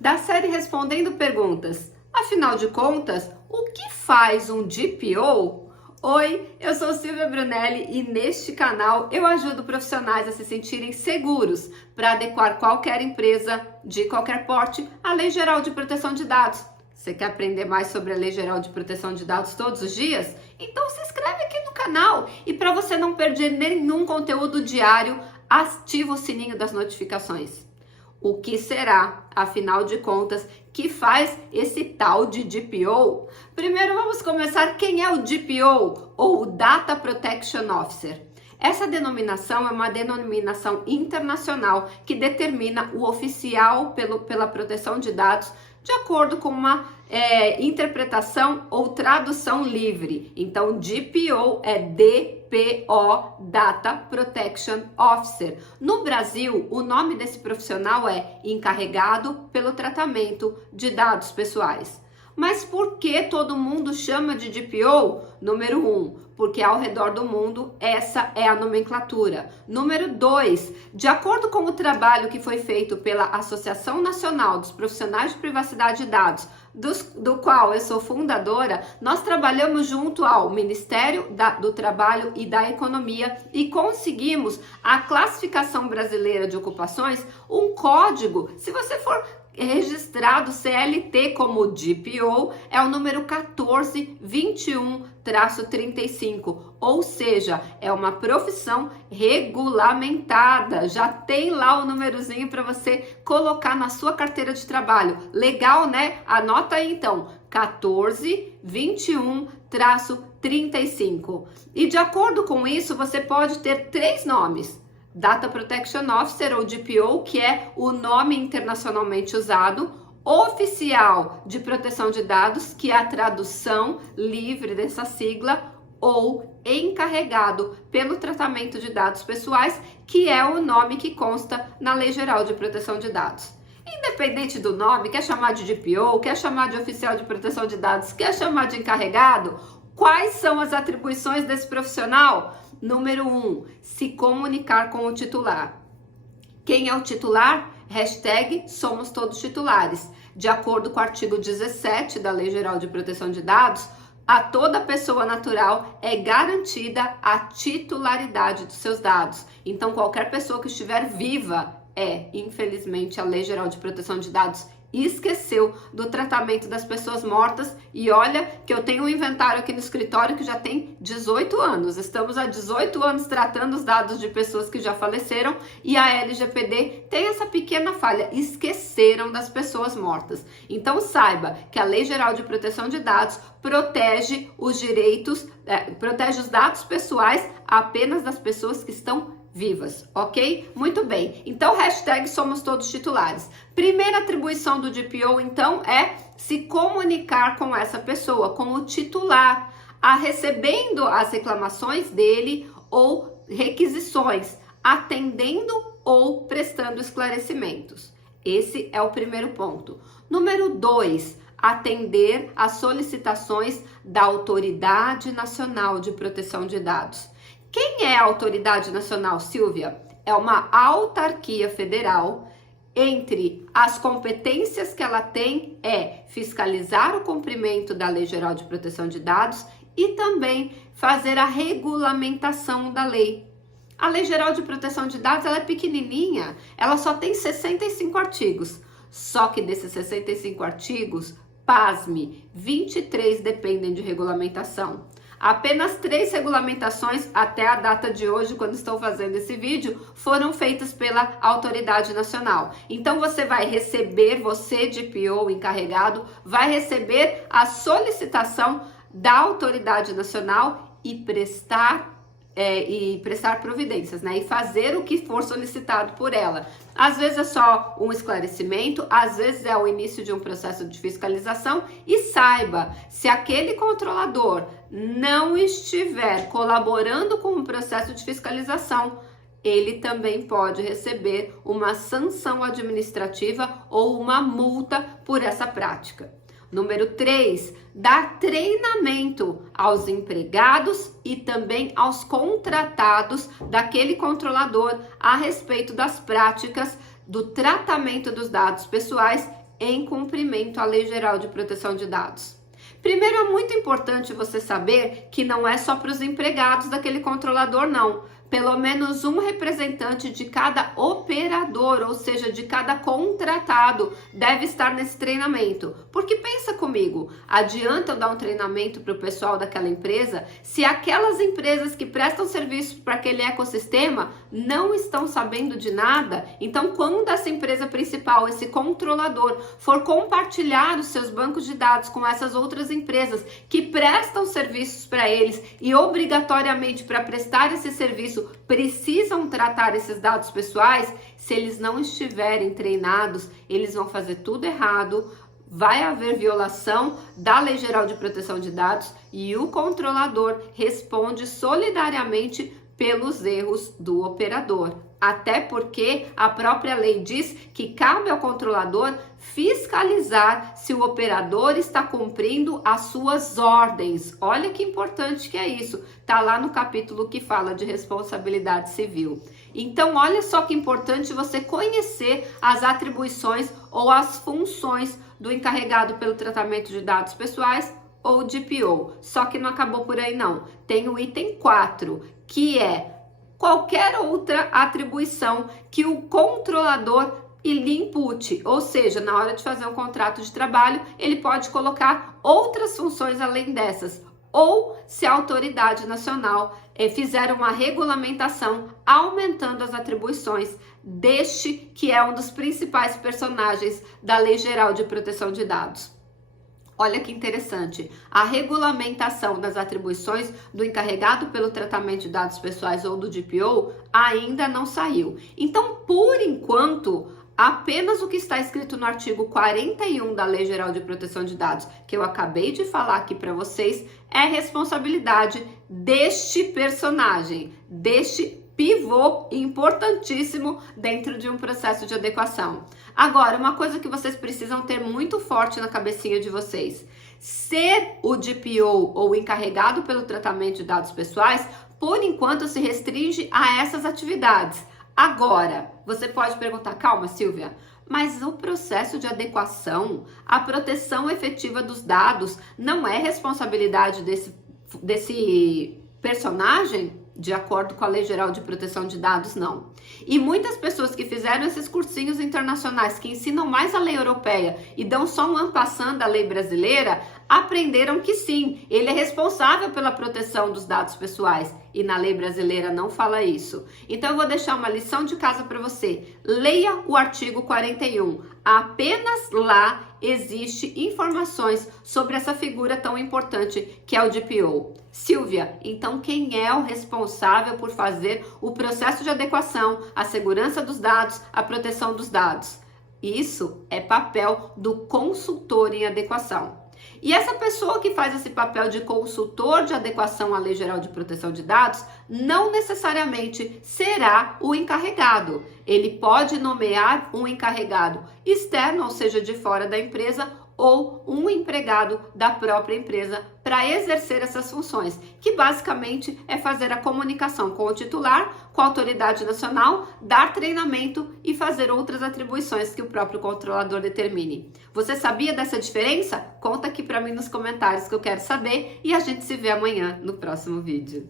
da série Respondendo Perguntas. Afinal de contas, o que faz um DPO? Oi, eu sou Silvia Brunelli e neste canal eu ajudo profissionais a se sentirem seguros para adequar qualquer empresa de qualquer porte à Lei Geral de Proteção de Dados. Você quer aprender mais sobre a Lei Geral de Proteção de Dados todos os dias? Então se inscreve aqui no canal e para você não perder nenhum conteúdo diário, ativa o sininho das notificações. O que será, afinal de contas, que faz esse tal de DPO? Primeiro vamos começar quem é o DPO, ou Data Protection Officer. Essa denominação é uma denominação internacional que determina o oficial pela proteção de dados de acordo com uma interpretação ou tradução livre. Então, DPO é DPO, Data Protection Officer. No Brasil, o nome desse profissional é encarregado pelo tratamento de dados pessoais. Mas por que todo mundo chama de DPO? Número 1, porque ao redor do mundo essa é a nomenclatura. Número 2, de acordo com o trabalho que foi feito pela Associação Nacional dos Profissionais de Privacidade de Dados, do qual eu sou fundadora, nós trabalhamos junto ao Ministério do Trabalho e da Economia e conseguimos a classificação brasileira de ocupações, um código, se você for registrado CLT como DPO, é o número 1421-35, ou seja, é uma profissão regulamentada, já tem lá o númerozinho para você colocar na sua carteira de trabalho. Legal, né? Anota aí então, 1421-35. E de acordo com isso, você pode ter 3 nomes. Data Protection Officer, ou DPO, que é o nome internacionalmente usado, oficial de proteção de dados, que é a tradução livre dessa sigla, ou encarregado pelo tratamento de dados pessoais, que é o nome que consta na Lei Geral de Proteção de Dados. Independente do nome, quer chamar de DPO, quer chamar de oficial de proteção de dados, quer chamar de encarregado, quais são as atribuições desse profissional? Número 1, se comunicar com o titular. Quem é o titular? Hashtag somos todos titulares. De acordo com o artigo 17 da Lei Geral de Proteção de Dados, a toda pessoa natural é garantida a titularidade dos seus dados. Então, qualquer pessoa que estiver viva infelizmente, a Lei Geral de Proteção de Dados esqueceu do tratamento das pessoas mortas. E olha que eu tenho um inventário aqui no escritório que já tem 18 anos. Estamos há 18 anos tratando os dados de pessoas que já faleceram e a LGPD tem essa pequena falha, esqueceram das pessoas mortas. Então saiba que a Lei Geral de Proteção de Dados protege os direitos, protege os dados pessoais apenas das pessoas que estão vivas, ok? Muito bem, então hashtag somos todos titulares. Primeira atribuição do DPO, então, é se comunicar com essa pessoa, com o titular, recebendo as reclamações dele ou requisições, atendendo ou prestando esclarecimentos. Esse é o primeiro ponto. Número 2, atender às solicitações da Autoridade Nacional de Proteção de Dados. Quem é a Autoridade Nacional, Silvia? É uma autarquia federal. Entre as competências que ela tem é fiscalizar o cumprimento da Lei Geral de Proteção de Dados e também fazer a regulamentação da lei. A Lei Geral de Proteção de Dados ela é pequenininha, ela só tem 65 artigos. Só que desses 65 artigos, pasme, 23 dependem de regulamentação. Apenas 3 regulamentações até a data de hoje, quando estou fazendo esse vídeo, foram feitas pela Autoridade Nacional. Então você vai receber, você DPO encarregado, vai receber a solicitação da Autoridade Nacional e prestar providências, né? E fazer o que for solicitado por ela. Às vezes é só um esclarecimento, às vezes é o início de um processo de fiscalização. E saiba, se aquele controlador não estiver colaborando com o processo de fiscalização, ele também pode receber uma sanção administrativa ou uma multa por essa prática. Número 3, dar treinamento aos empregados e também aos contratados daquele controlador a respeito das práticas do tratamento dos dados pessoais em cumprimento à Lei Geral de Proteção de Dados. Primeiro, é muito importante você saber que não é só para os empregados daquele controlador, não. Pelo menos um representante de cada operador, ou seja, de cada contratado, deve estar nesse treinamento. Porque pensa comigo, adianta eu dar um treinamento para o pessoal daquela empresa se aquelas empresas que prestam serviço para aquele ecossistema não estão sabendo de nada? Então, quando essa empresa principal, esse controlador, for compartilhar os seus bancos de dados com essas outras empresas que prestam serviços para eles e obrigatoriamente para prestar esse serviço precisam tratar esses dados pessoais, se eles não estiverem treinados, eles vão fazer tudo errado, vai haver violação da Lei Geral de Proteção de Dados e o controlador responde solidariamente pelos erros do operador. Até porque a própria lei diz que cabe ao controlador fiscalizar se o operador está cumprindo as suas ordens. Olha que importante que é isso. Tá lá no capítulo que fala de responsabilidade civil. Então, olha só que importante você conhecer as atribuições ou as funções do encarregado pelo tratamento de dados pessoais ou DPO. Só que não acabou por aí não. Tem o item 4, que é qualquer outra atribuição que o controlador lhe impute, ou seja, na hora de fazer um contrato de trabalho, ele pode colocar outras funções além dessas, ou se a autoridade nacional fizer uma regulamentação aumentando as atribuições deste que é um dos principais personagens da Lei Geral de Proteção de Dados. Olha que interessante, a regulamentação das atribuições do encarregado pelo tratamento de dados pessoais ou do DPO ainda não saiu. Então, por enquanto, apenas o que está escrito no artigo 41 da Lei Geral de Proteção de Dados, que eu acabei de falar aqui para vocês, é responsabilidade deste personagem, deste pivô importantíssimo dentro de um processo de adequação. Agora, uma coisa que vocês precisam ter muito forte na cabecinha de vocês: ser o DPO ou encarregado pelo tratamento de dados pessoais, por enquanto se restringe a essas atividades. Agora, você pode perguntar, calma, Silvia, mas o processo de adequação, a proteção efetiva dos dados, não é responsabilidade desse personagem? De acordo com a Lei Geral de Proteção de Dados, não. E muitas pessoas que fizeram esses cursinhos internacionais que ensinam mais a lei europeia e dão só um en passant da lei brasileira, aprenderam que sim, ele é responsável pela proteção dos dados pessoais. E na lei brasileira não fala isso. Então eu vou deixar uma lição de casa para você. Leia o artigo 41. Apenas lá existe informações sobre essa figura tão importante que é o DPO. Silvia, então quem é o responsável por fazer o processo de adequação, a segurança dos dados, a proteção dos dados? Isso é papel do consultor em adequação. E essa pessoa que faz esse papel de consultor de adequação à Lei Geral de Proteção de Dados não necessariamente será o encarregado. Ele pode nomear um encarregado externo, ou seja, de fora da empresa, ou um empregado da própria empresa para exercer essas funções, que basicamente é fazer a comunicação com o titular, com a autoridade nacional, dar treinamento e fazer outras atribuições que o próprio controlador determine. Você sabia dessa diferença? Conta aqui para mim nos comentários que eu quero saber e a gente se vê amanhã no próximo vídeo.